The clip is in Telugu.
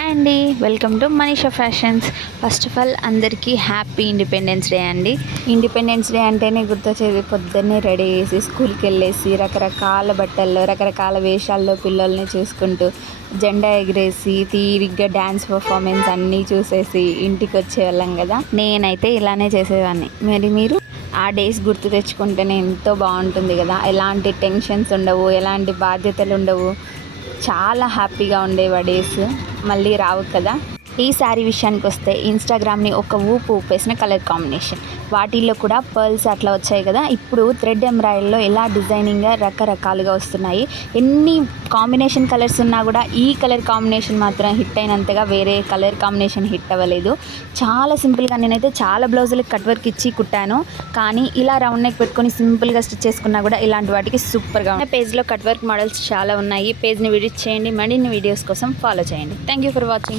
హాయ్ అండి, welcome to Manisha fashions. First of all అందరికీ హ్యాపీ ఇండిపెండెన్స్ డే అండి. ఇండిపెండెన్స్ డే అంటేనే గుర్తొచ్చేది పొద్దున్నే రెడీ చేసి స్కూల్కి వెళ్ళేసి రకరకాల బట్టల్లో రకరకాల వేషాల్లో పిల్లల్ని చూసుకుంటూ జెండా ఎగిరేసి తీరిగ్గా డ్యాన్స్ పర్ఫార్మెన్స్ అన్నీ చూసేసి ఇంటికి వచ్చేవాళ్ళం కదా. నేనైతే ఇలానే చేసేవాడిని. మరి మీరు? ఆ డేస్ గుర్తు తెచ్చుకుంటేనే ఎంతో బాగుంటుంది కదా. ఎలాంటి టెన్షన్స్ ఉండవు, ఎలాంటి బాధ్యతలు ఉండవు, చాలా హ్యాపీగా ఉండేవి ఆ డేస్. మళ్ళీ రావు కదా. ఈ శారీ విషయానికి వస్తే ఇన్స్టాగ్రామ్ని ఒక ఊపు ఊపేసిన కలర్ కాంబినేషన్. వాటిల్లో కూడా పర్ల్స్ అట్లా వచ్చాయి కదా. ఇప్పుడు థ్రెడ్ ఎంబ్రాయిడరీలో ఎలా డిజైనింగ్గా రకరకాలుగా వస్తున్నాయి. ఎన్ని కాంబినేషన్ కలర్స్ ఉన్నా కూడా ఈ కలర్ కాంబినేషన్ మాత్రం హిట్ అయినంతగా వేరే కలర్ కాంబినేషన్ హిట్ అవ్వలేదు. చాలా సింపుల్గా నేనైతే చాలా బ్లౌజులకి కట్ వర్క్ ఇచ్చి కుట్టాను. కానీ ఇలా రౌండ్ నెక్ పెట్టుకొని సింపుల్గా స్టిచ్ చేసుకున్నా కూడా ఇలాంటి వాటికి సూపర్గా ఉన్నాయి. పేజ్లో కట్ వర్క్ మోడల్స్ చాలా ఉన్నాయి. పేజ్ని విజిట్ చేయండి. మరిన్ని వీడియోస్ కోసం ఫాలో చేయండి. Thank you for watching.